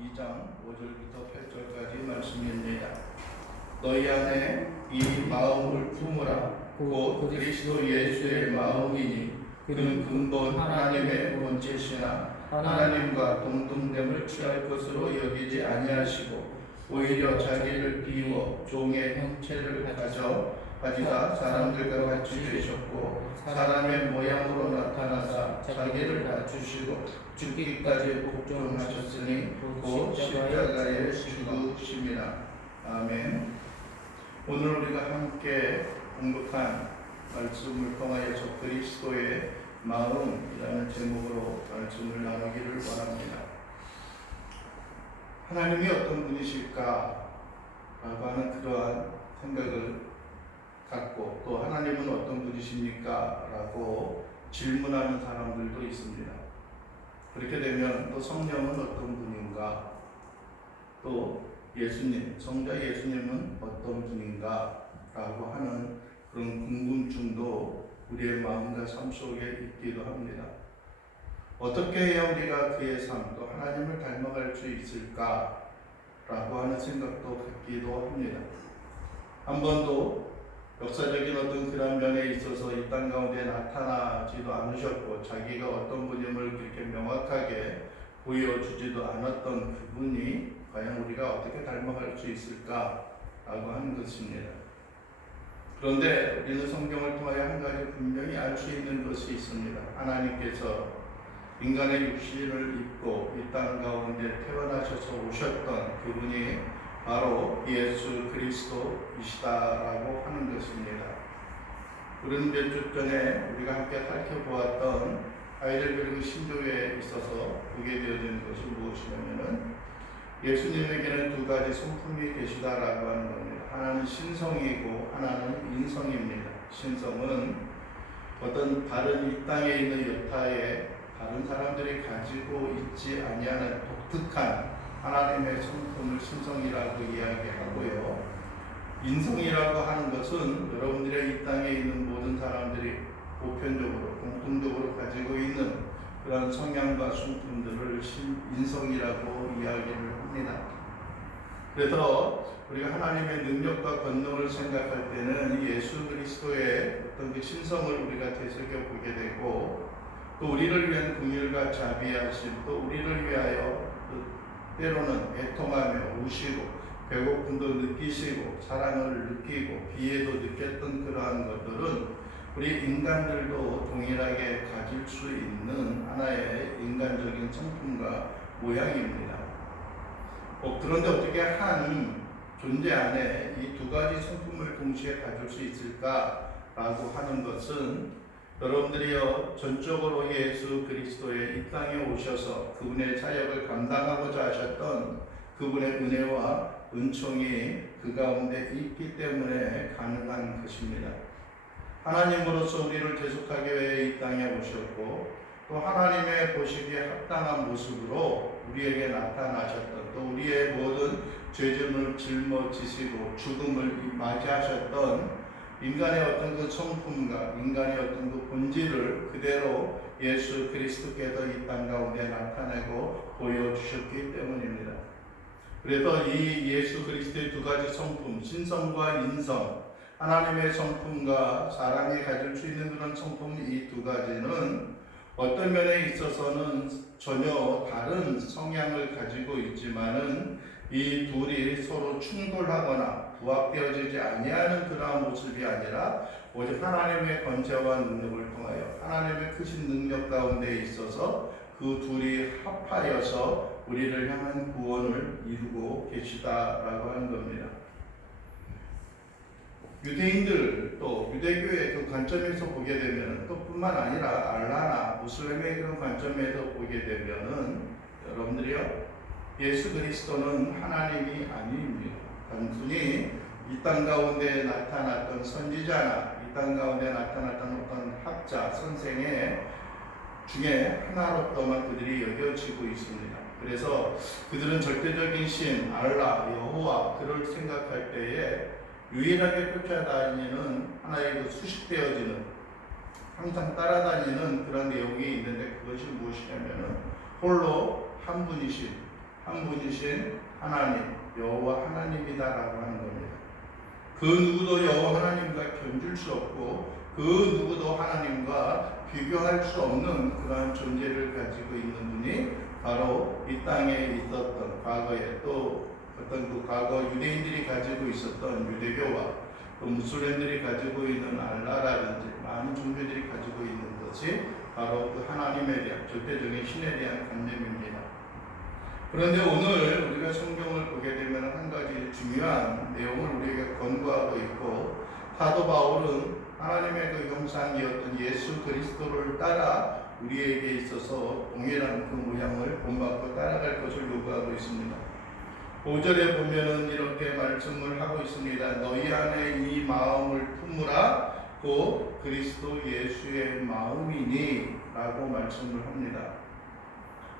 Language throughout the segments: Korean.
2장 5절부터 8절까지 말씀입니다. 너희 안에 이 마음을 품으라. 곧 그리스도 예수의 마음이니 그는 근본 하나님의 본체시나 하나님과 동등됨을 취할 것으로 여기지 아니하시고 오히려 자기를 비워 종의 형체를 가지사 사람들과 같이 되셨고 사람의 모양으로 나타나사 자기를 낮추시고 죽기까지 복종하셨으니 곧 십자가의 죽으심이라. 아멘. 오늘 우리가 함께 공독한 말씀을 통하여서 그리스도의 마음이라는 제목으로 말씀을 나누기를 원합니다. 하나님이 어떤 분이실까? 라고 하는 그러한 생각을 갖고 또 하나님은 어떤 분이십니까? 라고 질문하는 사람들도 있습니다. 그렇게 되면 또 성령은 어떤 분인가? 또 예수님, 성자 예수님은 어떤 분인가? 라고 하는 그런 궁금증도 우리의 마음과 삶 속에 있기도 합니다. 어떻게 해야 우리가 그의 삶, 또 하나님을 닮아갈 수 있을까? 라고 하는 생각도 갖기도 합니다. 한 번도 역사적인 어떤 그런 면에 있어서 이 땅 가운데 나타나지도 않으셨고 자기가 어떤 분임을 그렇게 명확하게 보여주지도 않았던 그분이 과연 우리가 어떻게 닮아갈 수 있을까? 라고 하는 것입니다. 그런데 우리는 성경을 통하여 한 가지 분명히 알 수 있는 것이 있습니다. 하나님께서 인간의 육신을 입고 이 땅 가운데 태어나셔서 오셨던 그분이 바로 예수 그리스도이시다라고 하는 것입니다. 우리는 몇 주 전에 우리가 함께 살펴보았던 하이델베르그 신조에 있어서 보게 되어진 것이 무엇이냐면은 예수님에게는 두 가지 성품이 계시다라고 하는 겁니다. 하나는 신성이고 하나는 인성입니다. 신성은 어떤 다른 이 땅에 있는 여타의 다른 사람들이 가지고 있지 아니하는 독특한 하나님의 성품을 신성이라고 이야기하고요. 인성이라고 하는 것은 여러분들의 이 땅에 있는 모든 사람들이 보편적으로 공통적으로 가지고 있는 그런 성향과 성품들을 인성이라고 이야기를 합니다. 그래서 우리가 하나님의 능력과 권능을 생각할 때는 예수 그리스도의 어떤 그 신성을 우리가 되새겨 보게 되고 또 우리를 위한 긍휼과 자비하심 또 우리를 위하여 때로는 애통하며 우시고 배고픔도 느끼시고 사랑을 느끼고 비애도 느꼈던 그러한 것들은 우리 인간들도 동일하게 가질 수 있는 하나의 인간적인 성품과 모양입니다. 그런데 어떻게 한 존재 안에 이 두 가지 성품을 동시에 가질 수 있을까라고 하는 것은 여러분들이요 전적으로 예수 그리스도의 이 땅에 오셔서 그분의 사역을 감당하고자 하셨던 그분의 은혜와 은총이 그 가운데 있기 때문에 가능한 것입니다. 하나님으로서 우리를 대속하기 위해 이 땅에 오셨고 또 하나님의 보시기에 합당한 모습으로 우리에게 나타나셨던 또 우리의 모든 죄짐을 짊어지시고 죽음을 맞이하셨던 인간의 어떤 그 성품과 인간의 어떤 그 본질을 그대로 예수 그리스도께서 이 땅 가운데 나타내고 보여주셨기 때문입니다. 그래서 이 예수 그리스도의 두 가지 성품, 신성과 인성, 하나님의 성품과 사람이 가질 수 있는 그런 성품 이 두 가지는 어떤 면에 있어서는 전혀 다른 성향을 가지고 있지만은 이 둘이 서로 충돌하거나 부합되어지지 아니하는 그러한 모습이 아니라 오직 하나님의 권세와 능력을 통하여 하나님의 크신 능력 가운데 있어서 그 둘이 합하여서 우리를 향한 구원을 이루고 계시다라고 하는 겁니다. 유대인들 또 유대교의 그 관점에서 보게 되면 또 뿐만 아니라 알라나 무슬림의 그런 관점에서 보게 되면은 여러분들이요 예수 그리스도는 하나님이 아닙니다. 단순히 이 땅 가운데 나타났던 선지자나 이 땅 가운데 나타났던 어떤 학자, 선생의 중에 하나로서만 그들이 여겨지고 있습니다. 그래서 그들은 절대적인 신, 알라, 여호와 그를 생각할 때에 유일하게 쫓아다니는 하나의 그 수식되어지는 항상 따라다니는 그런 내용이 있는데 그것이 무엇이냐면은 홀로 한 분이신 한 분이신 하나님, 여호와 하나님이다라고 하는 겁니다. 그 누구도 여호와 하나님과 견줄 수 없고 그 누구도 하나님과 비교할 수 없는 그러한 존재를 가지고 있는 분이 바로 이 땅에 있었던 과거에 또 어떤 그 과거 유대인들이 가지고 있었던 유대교와 또 무슬림들이 가지고 있는 알라라든지 많은 종교들이 가지고 있는 것이 바로 그 하나님에 대한 절대적인 신에 대한 관념입니다. 그런데 오늘 우리가 성경을 보게 되면 한 가지 중요한 내용을 우리에게 권고하고 있고, 사도 바울은 하나님의 그 형상이었던 예수 그리스도를 따라 우리에게 있어서 동일한 그 모양을 본받고 따라갈 것을 요구하고 있습니다. 5절에 보면은 이렇게 말씀을 하고 있습니다. 너희 안에 이 마음을 품으라 곧 그리스도 예수의 마음이니 라고 말씀을 합니다.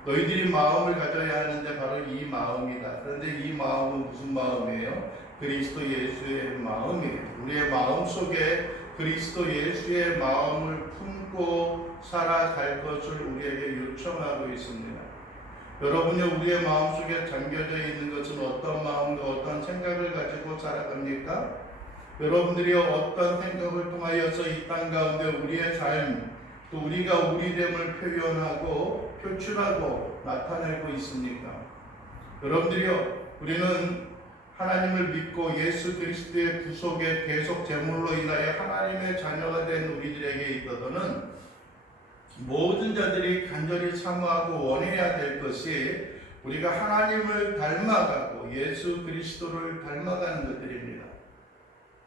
너희들이 마음을 가져야 하는데 바로 이 마음이다. 그런데 이 마음은 무슨 마음이에요? 그리스도 예수의 마음이에요. 우리의 마음 속에 그리스도 예수의 마음을 품고 살아갈 것을 우리에게 요청하고 있습니다. 여러분요, 우리의 마음속에 잠겨져 있는 것은 어떤 마음과 어떤 생각을 가지고 살아갑니까? 여러분들이 어떤 생각을 통하여서 이 땅 가운데 우리의 삶, 또 우리가 우리됨을 표현하고 표출하고 나타내고 있습니까? 여러분들이요, 우리는 하나님을 믿고 예수 그리스도의 구속의 계속 제물로 인하여 하나님의 자녀가 된 우리들에게 있어서는 모든 자들이 간절히 사모하고 원해야 될 것이 우리가 하나님을 닮아가고 예수 그리스도를 닮아가는 것들입니다.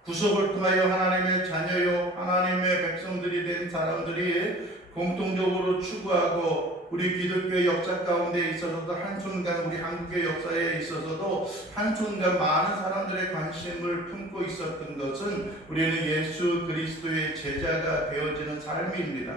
구속을 통하여 하나님의 자녀요 하나님의 백성들이 된 사람들이 공통적으로 추구하고 우리 기독교의 역사 가운데 있어서도 한순간 우리 한국의 역사에 있어서도 한순간 많은 사람들의 관심을 품고 있었던 것은 우리는 예수 그리스도의 제자가 되어지는 삶입니다.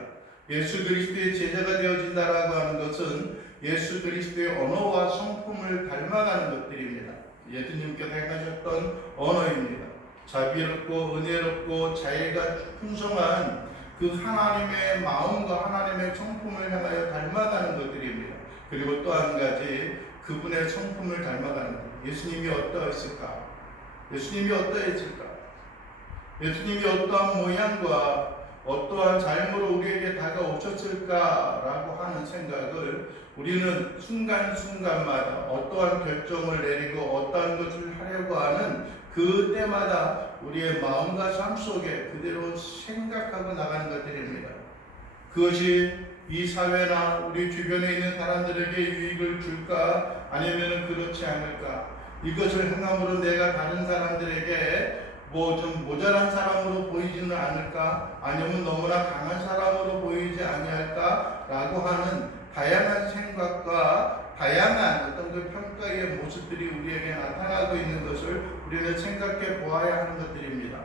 예수 그리스도의 제자가 되어진다라고 하는 것은 예수 그리스도의 언어와 성품을 닮아가는 것들입니다. 예수님께서 행하셨던 언어입니다. 자비롭고 은혜롭고 자애가 풍성한 그 하나님의 마음과 하나님의 성품을 향하여 닮아가는 것들입니다. 그리고 또 한 가지 그분의 성품을 닮아가는 것. 예수님이 어떠했을까? 예수님이 어떠했을까? 예수님이 어떠한 모양과 어떠한 삶으로 우리에게 다가오셨을까라고 하는 생각을 우리는 순간순간마다 어떠한 결정을 내리고 어떠한 것을 하려고 하는 그때마다 우리의 마음과 삶 속에 그대로 생각하고 나가는 것들입니다. 그것이 이 사회나 우리 주변에 있는 사람들에게 유익을 줄까? 아니면 그렇지 않을까? 이것을 행함으로 내가 다른 사람들에게 좀 모자란 사람으로 보이지는 않을까? 아니면 너무나 강한 사람으로 보이지 아니할까? 라고 하는 다양한 생각과 다양한 어떤 그 평가의 모습들이 우리에게 나타나고 있는 것을 우리는 생각해 보아야 하는 것들입니다.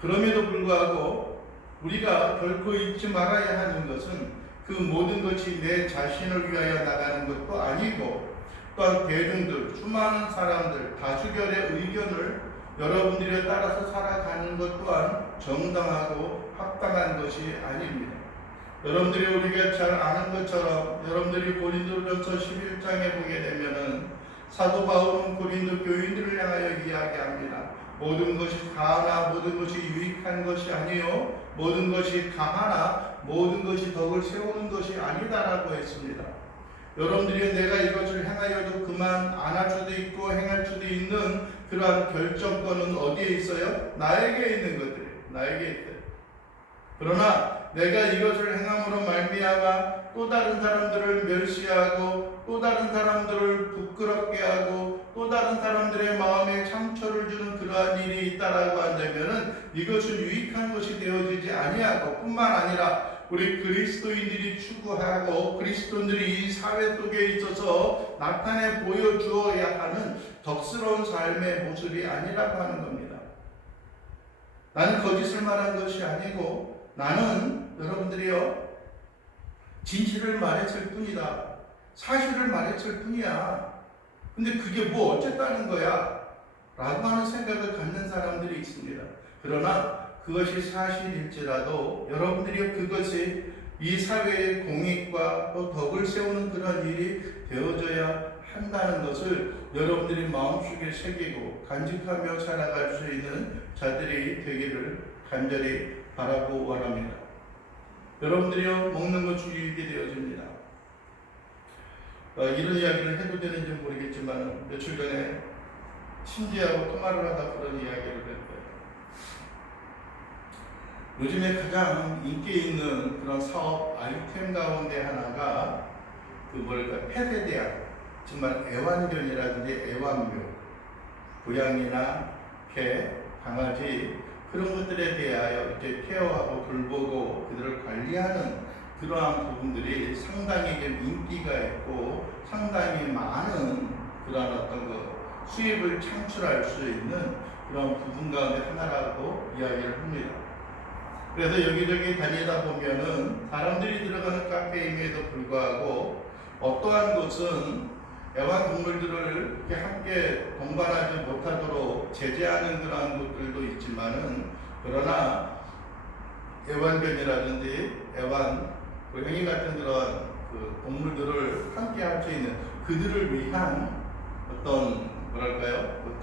그럼에도 불구하고 우리가 결코 잊지 말아야 하는 것은 그 모든 것이 내 자신을 위하여 나가는 것도 아니고 또한 대중들, 수많은 사람들, 다수결의 의견을 여러분들에 따라서 살아가는 것 또한 정당하고 합당한 것이 아닙니다. 여러분들이 우리가 잘 아는 것처럼 여러분들이 고린도전서 11장에 보게 되면은 사도 바울은 고린도 교인들을 향하여 이야기합니다. 모든 것이 가하나 모든 것이 유익한 것이 아니요 모든 것이 강하나 모든 것이 덕을 세우는 것이 아니다라고 했습니다. 여러분들이 내가 이것을 행하여도 그만 안 할 수도 있고 행할 수도 있는 그러한 결정권은 어디에 있어요? 나에게 있는 것들이에요. 나에게 있어요. 그러나 내가 이것을 행함으로 말미암아 또 다른 사람들을 멸시하고 또 다른 사람들을 부끄럽게 하고 또 다른 사람들의 마음에 상처를 주는 그러한 일이 있다라고 한다면은 이것은 유익한 것이 되어지지 아니하고 뿐만 아니라 우리 그리스도인들이 추구하고 그리스도인들이 이 사회 속에 있어서 나타내 보여주어야 하는 덕스러운 삶의 모습이 아니라고 하는 겁니다. 나는 거짓을 말한 것이 아니고 나는 여러분들이요 진실을 말했을 뿐이다. 사실을 말했을 뿐이야. 근데 그게 뭐 어쨌다는 거야? 라고 하는 생각을 갖는 사람들이 있습니다. 그러나 그것이 사실일지라도 여러분들이 그것이 이 사회의 공익과 또 덕을 세우는 그런 일이 되어져야 한다는 것을 여러분들이 마음속에 새기고 간직하며 살아갈 수 있는 자들이 되기를 간절히 바라고 원합니다. 여러분들이요, 먹는 것이 유익이 되어집니다. 이런 이야기를 해도 되는지 모르겠지만 며칠 전에 친지하고 통화를 하다 그런 이야기를 했어요. 요즘에 가장 인기 있는 그런 사업 아이템 가운데 하나가 펫에 대한 정말 애완견이라든지 애완묘, 고양이나 개, 강아지 그런 것들에 대하여 이렇게 케어하고 돌보고 그들을 관리하는 그러한 부분들이 상당히 인기가 있고 상당히 많은 그러한 어떤 수입을 창출할 수 있는 그런 부분 가운데 하나라고 이야기를 합니다. 그래서 여기저기 다니다 보면은 사람들이 들어가는 카페임에도 불구하고 어떠한 곳은 애완동물들을 이렇게 함께 동반하지 못하도록 제재하는 그러한 곳들도 있지만은, 그러나 애완견이라든지 고양이 같은 그런 동물들을 함께 할 수 있는 그들을 위한 어떤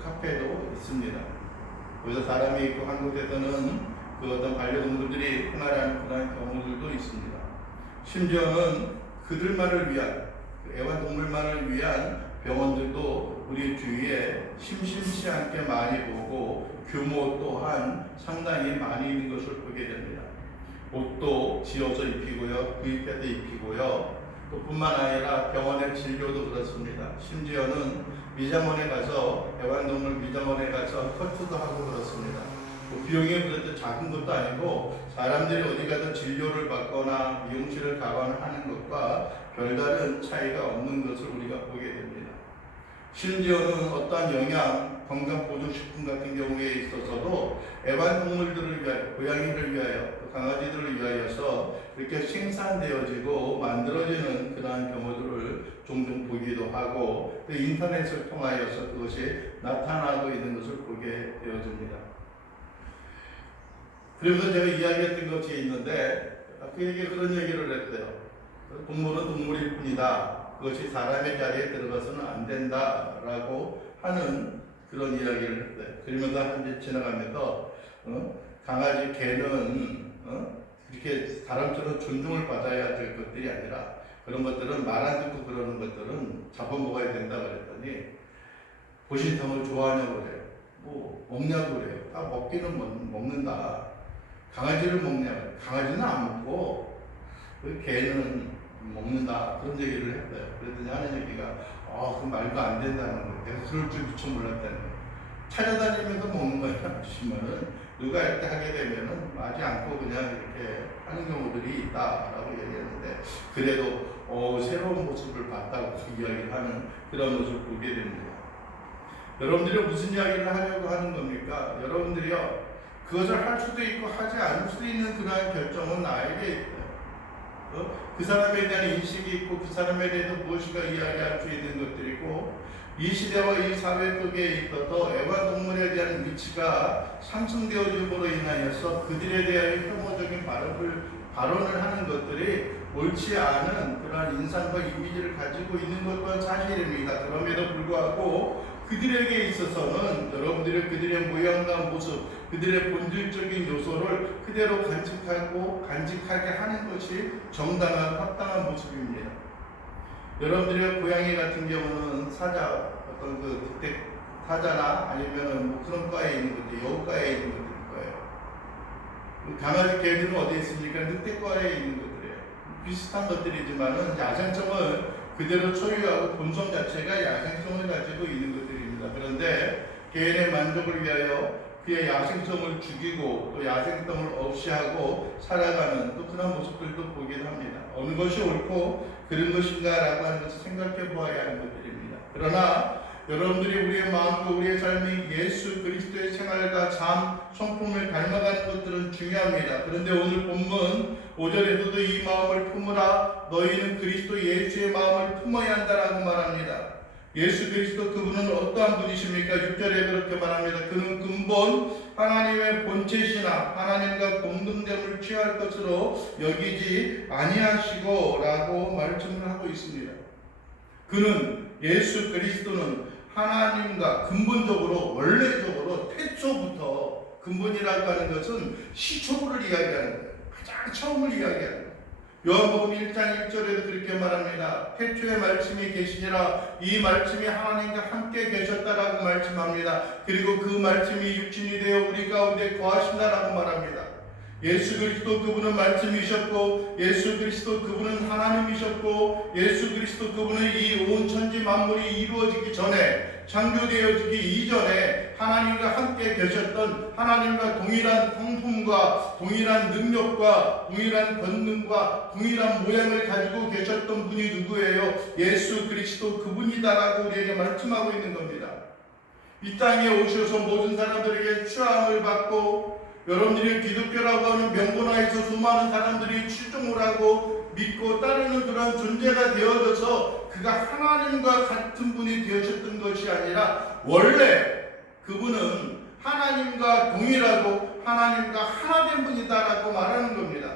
카페도 있습니다. 거기서 사람이 있고 한 곳에서는 어떤 반려동물들이 생활하는 그런 경우들도 있습니다. 심지어는 그들만을 위한 애완동물만을 위한 병원들도 우리 주위에 심심치 않게 많이 보고 규모 또한 상당히 많이 있는 것을 보게 됩니다. 옷도 지어서 입히고요, 구입해서 입히고요. 또 뿐만 아니라 병원의 진료도 그렇습니다. 심지어는 미장원에 가서 애완동물 미장원에 가서 커트도 하고 그렇습니다. 비용이 그래도 작은 것도 아니고 사람들이 어디 가서 진료를 받거나 미용실을 가거나 하는 것과 별다른 차이가 없는 것을 우리가 보게 됩니다. 심지어는 어떠한 영양, 건강보조식품 같은 경우에 있어서도 애완동물들을 위하여, 고양이를 위하여, 강아지들을 위하여서 이렇게 생산되어지고 만들어지는 그러한 경우들을 종종 보기도 하고 또 인터넷을 통하여서 그것이 나타나고 있는 것을 보게 되어집니다. 그러면서 제가 이야기했던 것이 있는데 그에게 그런 얘기를 했어요. 동물은 동물일 뿐이다. 그것이 사람의 자리에 들어가서는 안 된다라고 하는 그런 이야기를 했어요. 그러면서 한 주 지나가면서 강아지, 개는 이렇게 사람처럼 존중을 받아야 될 것들이 아니라 그런 것들은 말 안 듣고 그러는 것들은 잡아먹어야 된다 그랬더니 보신탕을 좋아하냐고 그래요. 뭐 먹냐고 그래요. 아, 먹기는 먹는다. 강아지를 먹냐고. 강아지는 안 먹고 개는 먹는다. 그런 얘기를 했어요. 그랬더니 하는 얘기가 그 말도 안 된다는 거예요. 내가 그럴 줄 미처 몰랐다는 거예요. 찾아다니면서 먹는 거예요. 아시면은 누가 이렇게 하게 되면은 하지 않고 그냥 이렇게 하는 경우들이 있다라고 얘기했는데, 그래도 새로운 모습을 봤다고 이야기를 하는 그런 모습을 보게 됩니다. 여러분들이 무슨 이야기를 하려고 하는 겁니까? 여러분들이요, 그것을 할 수도 있고 하지 않을 수도 있는 그러한 결정은 나에게 있어요. 그 사람에 대한 인식이 있고 그 사람에 대해서 무엇인가 이야기할 수 있는 것들이고, 이 시대와 이 사회 속에 있어서 애완동물에 대한 위치가 상승되어짐으로 인하여서 그들에 대한 혐오적인 발언을 하는 것들이 옳지 않은 그러한 인상과 이미지를 가지고 있는 것 또한 사실입니다. 그럼에도 불구하고 그들에게 있어서는 여러분들이 그들의 모양과 모습, 그들의 본질적인 요소를 그대로 간직하게 하는 것이 정당한 합당한 모습입니다. 여러분들의 고양이 같은 경우는 사자나 아니면은 그런 과에 있는 것들, 여우과에 있는 것들일 거예요. 강아지, 개들은 어디에 있습니까? 늑대과에 있는 것들이에요. 비슷한 것들이지만은 야생성을 그대로 소유하고 본성 자체가 야생성을 가지고 있는 것들입니다. 그런데 개인의 만족을 위하여 그의 야생성을 죽이고 또 야생성을 없이하고 살아가는 또 그런 모습들도 보긴 합니다. 어느 것이 옳고 그런 것인가라고 하는 것을 생각해 보아야 하는 것들입니다. 그러나 여러분들이 우리의 마음과 우리의 삶이 예수 그리스도의 생활과 삶, 성품을 닮아가는 것들은 중요합니다. 그런데 오늘 본문 5절에서도 이 마음을 품으라, 너희는 그리스도 예수의 마음을 품어야 한다라고 말합니다. 예수 그리스도 그분은 어떠한 분이십니까? 6절에 그렇게 말합니다. 그는 근본 하나님의 본체시나 하나님과 동등됨을 취할 것으로 여기지 아니하시고 라고 말씀을 하고 있습니다. 그는 예수 그리스도는 하나님과 근본적으로 원래적으로 태초부터, 근본이라고 하는 것은 시초를 이야기하는 거예요. 가장 처음을 이야기하는 거예요. 요한복음 1장 1절에도 그렇게 말합니다. 태초에 말씀이 계시니라. 이 말씀이 하나님과 함께 계셨다라고 말씀합니다. 그리고 그 말씀이 육신이 되어 우리 가운데 거하신다라고 말합니다. 예수 그리스도 그분은 말씀이셨고, 예수 그리스도 그분은 하나님이셨고, 예수 그리스도 그분은 이 온 천지 만물이 이루어지기 전에, 창조되어지기 이전에 하나님과 함께 계셨던, 하나님과 동일한 성품과 동일한 능력과 동일한 권능과 동일한 모양을 가지고 계셨던 분이 누구예요? 예수 그리스도 그분이다라고 우리에게 말씀하고 있는 겁니다. 이 땅에 오셔서 모든 사람들에게 추앙을 받고, 여러분들이 기독교라고 하는 명분하에서 수많은 사람들이 출중을 하고 믿고 따르는 그런 존재가 되어져서 그가 하나님과 같은 분이 되어졌던 것이 아니라, 원래 그분은 하나님과 동일하고 하나님과 하나 된 분이다라고 말하는 겁니다.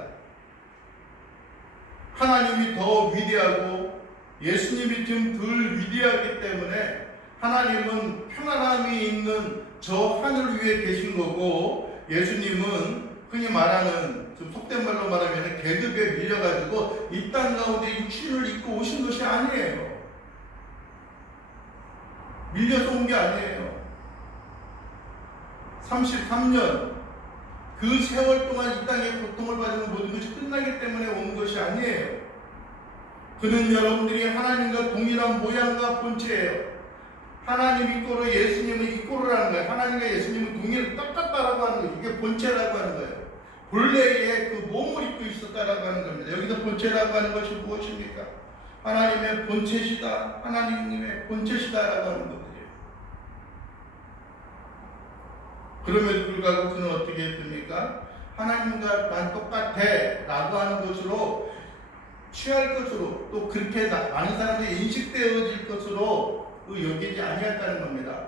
하나님이 더 위대하고 예수님이 좀 덜 위대하기 때문에 하나님은 편안함이 있는 저 하늘 위에 계신 거고, 예수님은 흔히 말하는, 좀 속된 말로 말하면 계급에 밀려가지고 이 땅 가운데 육신을 입고 오신 것이 아니에요. 밀려서 온 게 아니에요. 33년 그 세월 동안 이 땅에 고통을 받은 모든 것이 끝나기 때문에 온 것이 아니에요. 그는 여러분들이 하나님과 동일한 모양과 본체예요. 하나님 이꼬로 예수님은 이꼬로라는 거예요. 하나님과 예수님은 동일 똑같다라고 하는 거예요. 이게 본체라고 하는 거예요. 본래의 그 몸을 입고 있었다라고 하는 겁니다. 여기서 본체라고 하는 것이 무엇입니까? 하나님의 본체시다, 하나님의 본체시다라고 하는 것들이에요. 그럼에도 불구하고 그는 어떻게 했습니까? 하나님과 난 똑같아 라고 하는 것으로 취할 것으로, 또 그렇게 많은 사람들이 인식되어질 것으로 여기지 아니었다는 겁니다.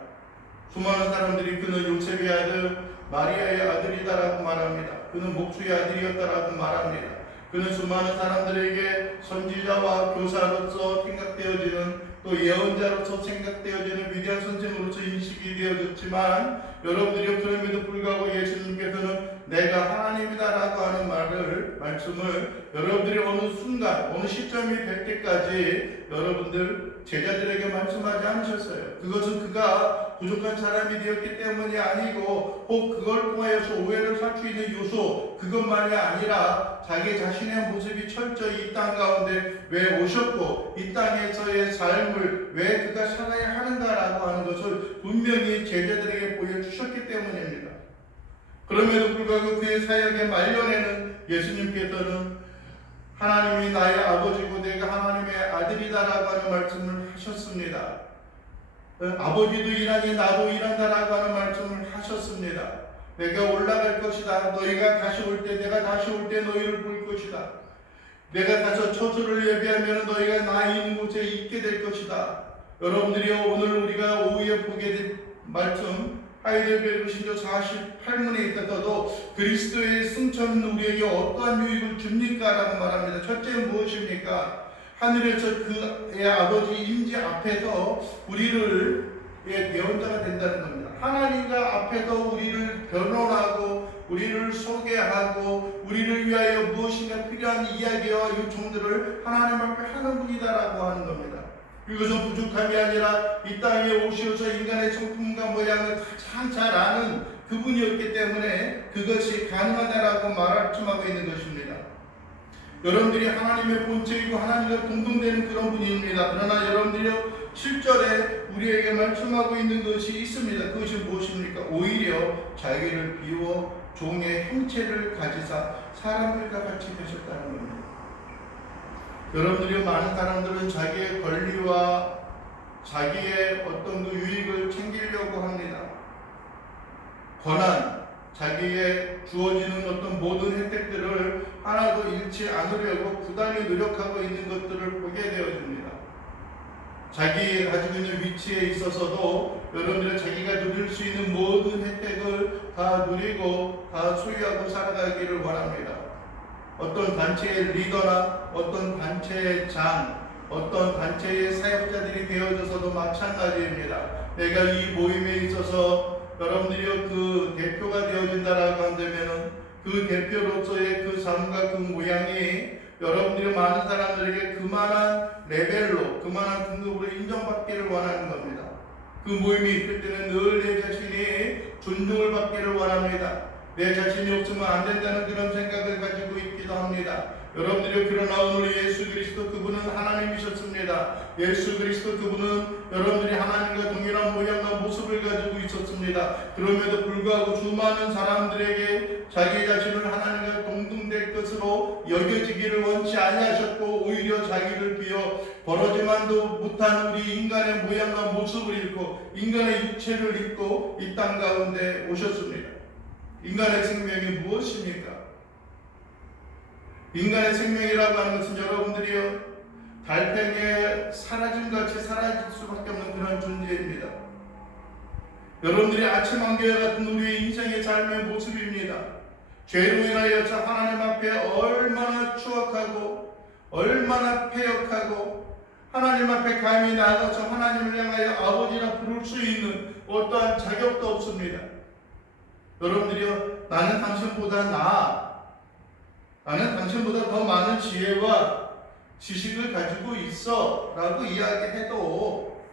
수많은 사람들이 그는 요셉의 아들 마리아의 아들이다라고 말합니다. 그는 목수의 아들이었다라고 말합니다. 그는 수많은 사람들에게 선지자와 교사로서 생각되어지는, 또 예언자로서 생각되어지는 위대한 선생으로서 인식이 되어졌지만, 여러분들이 그럼에도 불구하고 예수님께서는 내가 하나님이다라고 하는 말씀을 여러분들이 어느 순간, 어느 시점이 될 때까지 여러분들 제자들에게 말씀하지 않으셨어요. 그것은 그가 부족한 사람이 되었기 때문이 아니고, 혹 그걸 통하여서 오해를 살 수 있는 요소, 그것만이 아니라 자기 자신의 모습이 철저히 이 땅 가운데 왜 오셨고 이 땅에서의 삶을 왜 그가 살아야 하는가라고 하는 것을 분명히 제자들에게 보여주셨기 때문입니다. 그럼에도 불구하고 그의 사역의 말년에는 예수님께서는 하나님이 나의 아버지고 내가 하나님의 아들이다라고 하는 말씀을 하셨습니다. 아버지도 일하니 나도 일한다라고 하는 말씀을 하셨습니다. 내가 올라갈 것이다. 너희가 다시 올 때, 내가 다시 올 때 너희를 볼 것이다. 내가 가서 처소를 예비하면 너희가 나 있는 곳에 있게 될 것이다. 여러분들이 오늘 우리가 오후에 보게 된 말씀, 하이델베르크 신조 48문에 있어도 그리스도의 승천은 우리에게 어떠한 유익을 줍니까? 라고 말합니다. 첫째는 무엇입니까? 하늘에서 그의 아버지 임재 앞에서 우리를 예언자가 된다는 겁니다. 하나님과 앞에서 우리를 변론하고 우리를 소개하고 우리를 위하여 무엇인가 필요한 이야기와 요청들을 하나님 앞에 하는 분이다라고 하는 겁니다. 이것은 부족함이 아니라 이 땅에 오셔서 인간의 성품과 모양을 가장 잘 아는 그분이었기 때문에 그것이 가능하다라고 말씀하고 있는 것입니다. 여러분들이 하나님의 본체이고 하나님과 동등되는 그런 분입니다. 그러나 여러분들이 7절에 우리에게 말씀하고 있는 것이 있습니다. 그것이 무엇입니까? 오히려 자기를 비워 종의 형체를 가지사 사람들과 같이 되셨다는 겁니다. 여러분들이 많은 사람들은 자기의 권리와 자기의 어떤 그 유익을 챙기려고 합니다. 권한, 자기의 주어지는 어떤 모든 혜택들을 하나도 잃지 않으려고 부단히 노력하고 있는 것들을 보게 되어집니다. 자기 가지고 있는 위치에 있어서도 여러분들은 자기가 누릴 수 있는 모든 혜택을 다 누리고 다 소유하고 살아가기를 원합니다. 어떤 단체의 리더나 어떤 단체의 장, 어떤 단체의 사역자들이 되어져서도 마찬가지입니다. 내가 이 모임에 있어서 여러분들이 그 대표가 되어진다라고 한다면 그 대표로서의 그 삶과 그 모양이 여러분들이 많은 사람들에게 그만한 레벨로, 그만한 등급으로 인정받기를 원하는 겁니다. 그 모임이 있을 때는 늘 내 자신이 존중을 받기를 원합니다. 내 자신이 없으면 안 된다는 그런 생각을 가지고 있기도 합니다. 여러분들이 그러나 오늘 예수 그리스도 그분은 하나님이셨습니다. 예수 그리스도 그분은 여러분들이 하나님과 동일한 모양과 모습을 가지고 있었습니다. 그럼에도 불구하고 수많은 사람들에게 자기 자신을 하나님과 동등될 것으로 여겨지기를 원치 아니하셨고 오히려 자기를 비워 버러지만도 못한 우리 인간의 모양과 모습을 잃고 인간의 육체를 입고 이 땅 가운데 오셨습니다. 인간의 생명이 무엇입니까? 인간의 생명이라고 하는 것은 여러분들이요 달팽이에 사라짐같이 사라질 수밖에 없는 그런 존재입니다. 여러분들이 아침 안개와 같은 우리의 인생의 삶의 모습입니다. 죄로 인하여 저 하나님 앞에 얼마나 추악하고 얼마나 패역하고 하나님 앞에 감히 나가서 하나님을 향하여 아버지라 부를 수 있는 어떠한 자격도 없습니다. 여러분들이요 나는 당신보다 나는 당신보다 더 많은 지혜와 지식을 가지고 있어 라고 이야기해도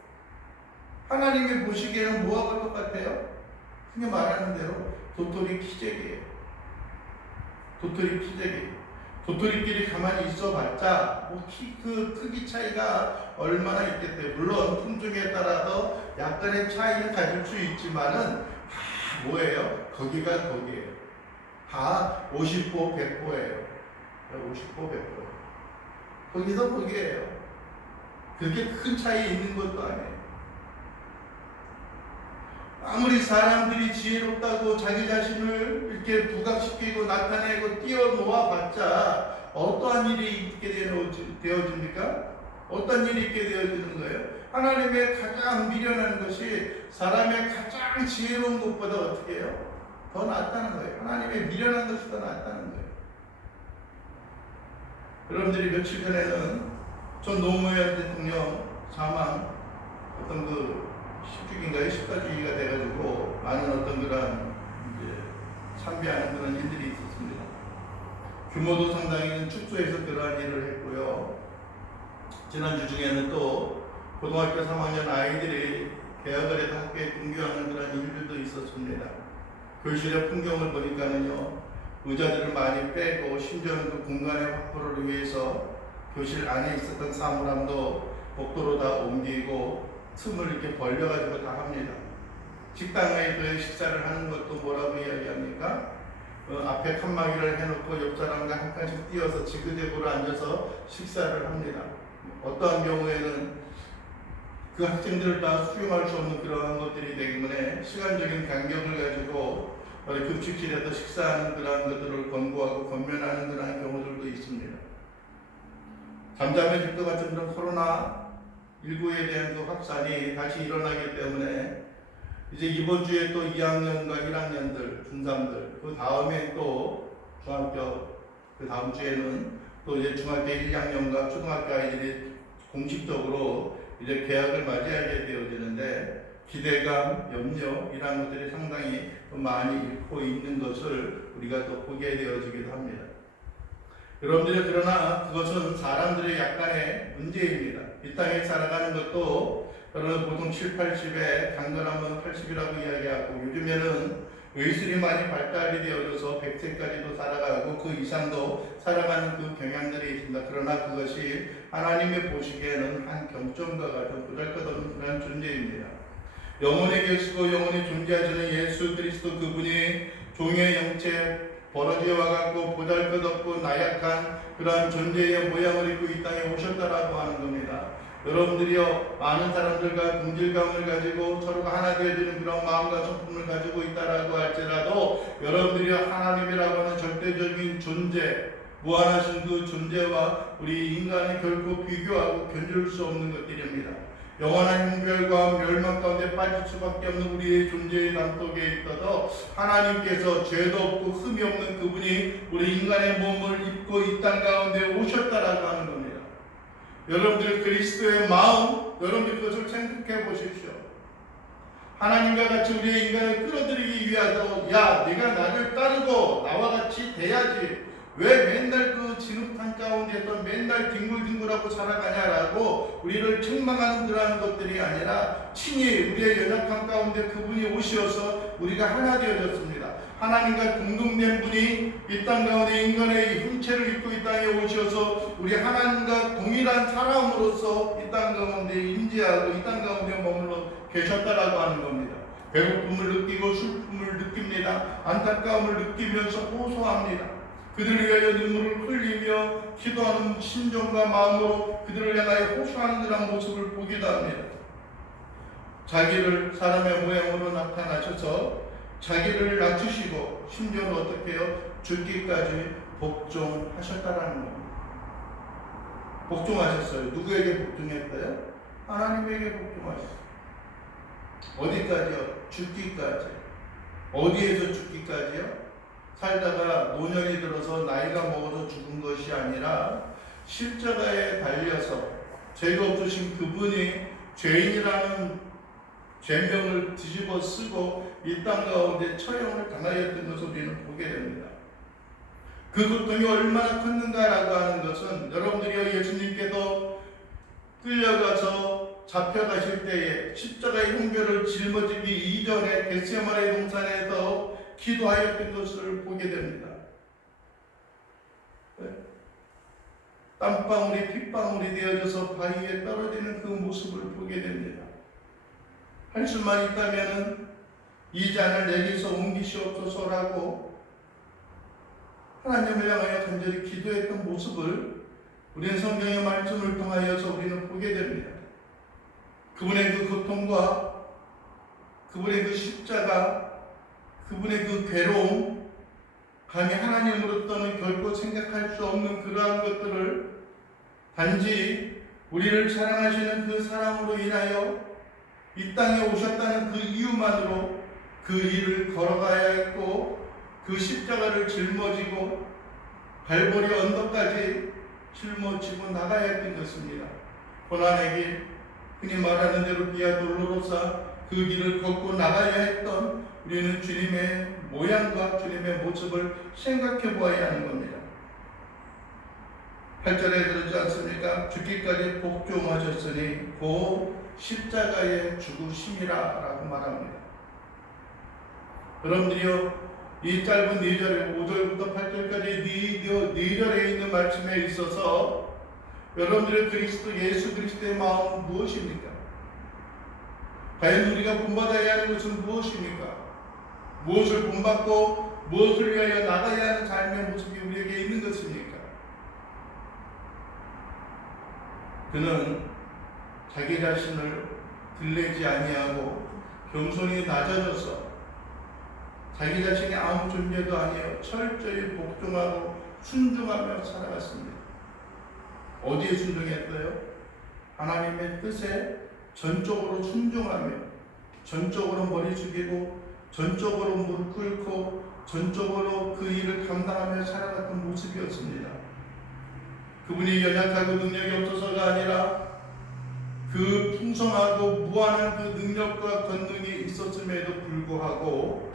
하나님이 보시기에는 뭐하고 똑같아요? 그냥 말하는 대로 도토리 키재기예요. 도토리 키재기. 도토리끼리 가만히 있어봤자 뭐 그 크기 차이가 얼마나 있겠대요. 물론 품종에 따라서 약간의 차이는 가질 수 있지만은 다 뭐예요? 거기가 거기예요. 다 50보 100보예요. 50보 100보. 거기서 거기예요. 그렇게 큰 차이 있는 것도 아니에요. 아무리 사람들이 지혜롭다고 자기 자신을 이렇게 부각시키고 나타내고 띄워놓아 봤자 어떠한 일이 있게 되어집니까? 어떤 일이 있게 되어지는 거예요? 하나님의 가장 미련한 것이 사람의 가장 지혜로운 것보다 어떻게 해요? 더 낫다는 거예요. 하나님의 미련한 것이 더 낫다는 거예요. 여러분들이 며칠 전에는 전 노무현 대통령 사망 어떤 그 10주기인가요? 10가주기가 돼가지고 많은 어떤 그런 이제 참배하는 그런 일들이 있었습니다. 규모도 상당히 축소해서 그러한 일을 했고요. 지난주 중에는 또 고등학교 3학년 아이들이 개학을 해서 학교에 등교하는 그런 일들도 있었습니다. 교실의 풍경을 보니까는요, 의자들을 많이 빼고 심지어는 그 공간의 확보를 위해서 교실 안에 있었던 사물함도 복도로 다 옮기고 틈을 이렇게 벌려가지고 다 합니다. 식당에 그 식사를 하는 것도 뭐라고 이야기합니까? 앞에 칸막이를 해놓고 옆 사람과 한 칸씩 띄어서 지그재그로 앉아서 식사를 합니다. 어떠한 경우에는 그 학생들을 다 수용할 수 없는 그러한 것들이 되기 때문에 시간적인 간격을 가지고 급식실에서 식사하는 그러한 것들을 권고하고 권면하는 그러한 경우들도 있습니다. 잠잠해질 것 같은 그런 코로나19에 대한 그 확산이 다시 일어나기 때문에 이제 이번 주에 또 2학년과 1학년들, 중3들, 그 다음에 또 중학교, 그 다음 주에는 또 이제 중학교 1, 2학년과 초등학교 아이들이 공식적으로 이제 개학을 맞이하게 되어지는데 기대감, 염려 이런 것들이 상당히 많이 잃고 있는 것을 우리가 또 보게 되어지기도 합니다. 여러분들이 그러나 그것은 사람들의 약간의 문제입니다. 이 땅에 살아가는 것도 여러분 보통 7, 80에 강건하면 80이라고 이야기하고 요즘에는 의술이 많이 발달이 되어져서 100세까지도 살아가고 그 이상도 살아가는 그 경향들이 있습니다. 그러나 그것이 하나님의 보시기에는 한 경점과 같은 보잘것없는 그런 존재입니다. 영원히 계시고 영원히 존재하시는 예수 그리스도 그분이 종의 형체 버러지와 같고 보잘것없고 나약한 그러한 존재의 모양을 입고 이 땅에 오셨다라고 하는 겁니다. 여러분들이요 많은 사람들과 동질감을 가지고 서로가 하나 되어지는 그런 마음과 성품을 가지고 있다라고 할지라도 여러분들이요 하나님이라고 하는 절대적인 존재 무한하신 그 존재와 우리 인간이 결코 비교하고 견줄 수 없는 것들입니다. 영원한 형벌과 멸망 가운데 빠질 수밖에 없는 우리의 존재의 남속에 있어서 하나님께서 죄도 없고 흠이 없는 그분이 우리 인간의 몸을 입고 이 땅 가운데 오셨다라고 하는 겁니다. 여러분들 그리스도의 마음, 여러분들 그것을 생각해 보십시오. 하나님과 같이 우리의 인간을 끌어들이기 위하여 야 네가 나를 따르고 나와 같이 돼야지 왜 맨날 그 진흙탕 가운데서 맨날 뒹굴뒹굴하고 살아가냐라고 우리를 책망하는 그러한 것들이 아니라 친히 우리의 연약함 가운데 그분이 오시어서 우리가 하나 되어졌습니다. 하나님과 공동된 분이 이 땅 가운데 인간의 형체를 입고 이 땅에 오셔서 우리 하나님과 동일한 사람으로서 이 땅 가운데 임재하고 이 땅 가운데 머물러 계셨다라고 하는 겁니다. 배고픔을 느끼고 슬픔을 느낍니다. 안타까움을 느끼면서 호소합니다. 그들을 위하여 눈물을 흘리며 기도하는 심정과 마음으로 그들을 향하여 호소하는 그런 모습을 보기도 합니다. 자기를 사람의 모양으로 나타나셔서 자기를 낮추시고 심지어는 어떻게 해요? 죽기까지 복종하셨다라는 겁니다. 복종하셨어요. 누구에게 복종했어요? 하나님에게 복종하셨어요. 어디까지요? 죽기까지. 어디에서 죽기까지요? 살다가 노년이 들어서 나이가 먹어서 죽은 것이 아니라 십자가에 달려서 죄가 없으신 그분이 죄인이라는 죄명을 뒤집어 쓰고 이 땅 가운데 처형을 당하였던 것을 우리는 보게 됩니다. 그 고통이 얼마나 컸는가라고 하는 것은 여러분들이 예수님께서 끌려가서 잡혀가실 때에 십자가의 형벌을 짊어지기 이전에 겟세마네 동산에서 기도하였던 것을 보게 됩니다. 땀방울이 핏방울이 되어져서 바위에 떨어지는 그 모습을 보게 됩니다. 할 수만 있다면 이 잔을 내게서 옮기시옵소서라고 하나님을 향하여 간절히 기도했던 모습을 우리는 성경의 말씀을 통하여서 우리는 보게 됩니다. 그분의 그 고통과 그분의 그 십자가, 그분의 그 괴로움, 감히 하나님으로서는 결코 생각할 수 없는 그러한 것들을 단지 우리를 사랑하시는 그 사랑으로 인하여 이 땅에 오셨다는 그 이유만으로 그 일을 걸어가야 했고 그 십자가를 짊어지고 갈보리 언덕까지 짊어지고 나가야 했던 것입니다. 고난의 길, 흔히 말하는 대로 비아 돌로로사 그 길을 걷고 나가야 했던 우리는 주님의 모양과 주님의 모습을 생각해 보아야 하는 겁니다. 8절에 그러지 않습니까? 죽기까지 복종하셨으니 그 십자가의 죽으심이라 라고 말합니다. 여러분들이요, 이 짧은 4절, 5절부터 8절까지 4절에 있는 말씀에 있어서 여러분들의 그리스도 예수 그리스도의 마음은 무엇입니까? 과연 우리가 본받아야 하는 것은 무엇입니까? 무엇을 본받고 무엇을 위하여 나가야 하는 삶의 모습이 우리에게 있는 것입니까? 그는 자기 자신을 들내지 아니하고 겸손히 낮아져서 자기 자신이 아무 존재도 아니에요. 철저히 복종하고 순종하며 살아갔습니다. 어디에 순종했어요? 하나님의 뜻에 전적으로 순종하며 전적으로 머리 숙이고 전적으로 무릎 꿇고 전적으로 그 일을 감당하며 살아갔던 모습이었습니다. 그분이 연약하고 능력이 없어서가 아니라 그 풍성하고 무한한 그 능력과 권능이 있었음에도 불구하고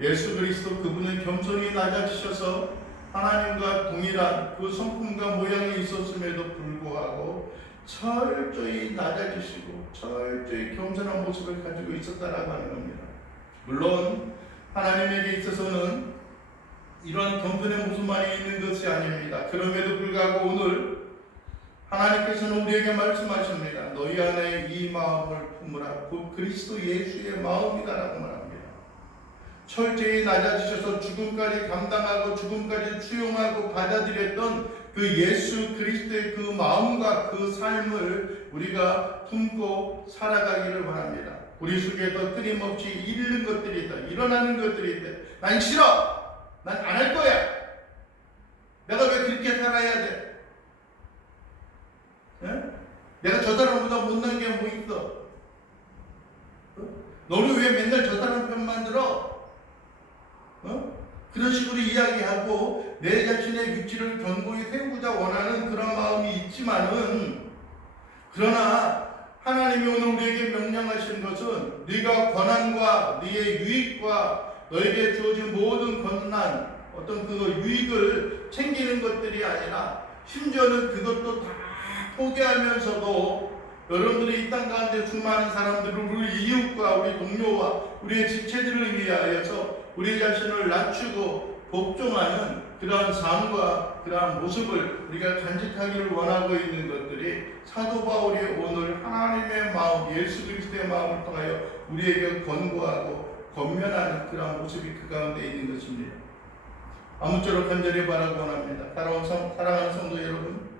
예수 그리스도 그분은 겸손히 낮아지셔서 하나님과 동일한 그 성품과 모양이 있었음에도 불구하고 철저히 낮아지시고 철저히 겸손한 모습을 가지고 있었다라고 하는 겁니다. 물론 하나님에게 있어서는 이런 겸손의 모습만이 있는 것이 아닙니다. 그럼에도 불구하고 오늘 하나님께서는 우리에게 말씀하십니다. 너희 안에 이 마음을 품으라. 그 그리스도 예수의 마음이다라고 말합니다. 철저히 낮아지셔서 죽음까지 감당하고 죽음까지 수용하고 받아들였던 그 예수 그리스도의 그 마음과 그 삶을 우리가 품고 살아가기를 바랍니다. 우리 속에서 끊임없이 잃는 것들이 있다. 일어나는 것들이 있다. 난 싫어. 난 안 할 거야. 내가 왜 그렇게 살아야 돼? 네? 내가 저 사람보다 못난 게 뭐 있어? 너는 왜 맨날 저 사람 편만 들어? 그런 식으로 이야기하고 내 자신의 위치를 견고히 세우고자 원하는 그런 마음이 있지만은, 그러나 하나님이 오늘 우리에게 명령하신 것은 네가 권한과 네의 유익과 너에게 주어진 모든 권난, 어떤 그 유익을 챙기는 것들이 아니라 심지어는 그것도 다 포기하면서도 여러분들이 이 땅 가운데 수많은 사람들을, 우리 이웃과 우리 동료와 우리의 지체들을 위하여서 우리 자신을 낮추고 복종하는 그러한 삶과 그러한 모습을 우리가 간직하기를 원하고 있는 것들이 사도 바울이 오늘 하나님의 마음, 예수 그리스도의 마음을 통하여 우리에게 권고하고 권면하는 그러한 모습이 그 가운데 있는 것입니다. 아무쪼록 간절히 바라고 원합니다. 사랑하는 성도 여러분,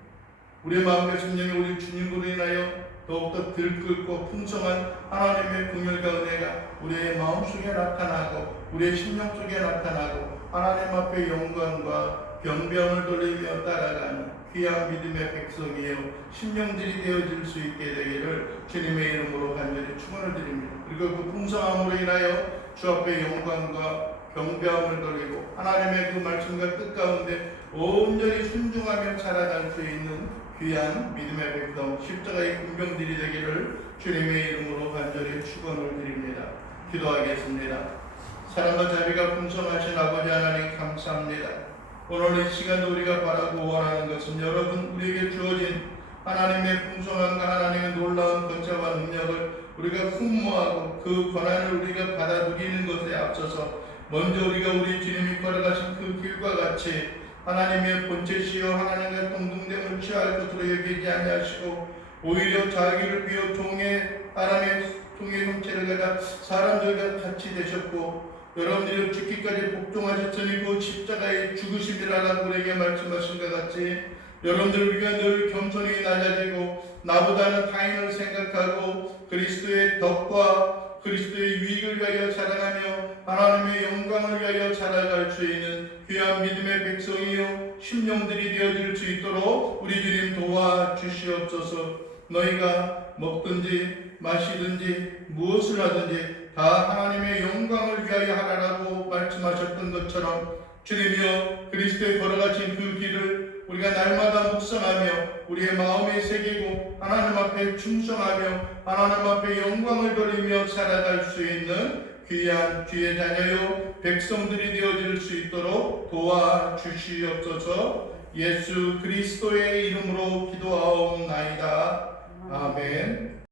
우리의 마음과 심령이 우리 주님으로 인하여 더욱더 들끓고 풍성한 하나님의 긍휼과 은혜가 우리의 마음속에 나타나고 우리의 심령 속에 나타나고 하나님 앞에 영광과 경배함을 돌리며 따라가는 귀한 믿음의 백성이요 심령들이 되어질 수 있게 되기를 주님의 이름으로 간절히 축원을 드립니다. 그리고 그 풍성함으로 인하여 주 앞에 영광과 경배함을 돌리고 하나님의 그 말씀과 뜻 가운데 온전히 순종하며 살아갈 수 있는 귀한 믿음의 백성, 십자가의 군병들이 되기를 주님의 이름으로 간절히 축원을 드립니다. 기도하겠습니다. 사랑과 자비가 풍성하신 아버지 하나님 감사합니다. 오늘 이 시간도 우리가 바라고 원하는 것은 여러분 우리에게 주어진 하나님의 풍성함과 하나님의 놀라운 권세와 능력을 우리가 흠모하고 그 권한을 우리가 받아 누리는 것에 앞서서 먼저 우리가 우리 주님이 걸어가신 그 길과 같이 하나님의 본체시여 하나님과 동등됨을 취할 것으로 여기지 아니하시고 오히려 자기를 비워 종의 사람의 종의 형체를 가져 사람들과 같이 되셨고 여러분들이 죽기까지 복종하셨으니 그 십자가의 죽으심이라고 우리에게 말씀하신 것 같이 여러분들 우리가 늘 겸손히 낮아지고 나보다는 타인을 생각하고 그리스도의 덕과 그리스도의 유익을 위하여 살아가며 하나님의 영광을 위하여 살아갈 수 있는 귀한 믿음의 백성이요 심령들이 되어질 수 있도록 우리 주님 도와주시옵소서. 너희가 먹든지 마시든지 무엇을 하든지 다 하나님의 영광을 위하여 하라라고 말씀하셨던 것처럼 주님이여 그리스도의 걸어가신 그 길을 우리가 날마다 묵상하며 우리의 마음에 새기고 하나님 앞에 충성하며 하나님 앞에 영광을 돌리며 살아갈 수 있는 귀한 주의 자녀요 백성들이 되어질 수 있도록 도와주시옵소서. 예수 그리스도의 이름으로 기도하옵나이다. 아멘.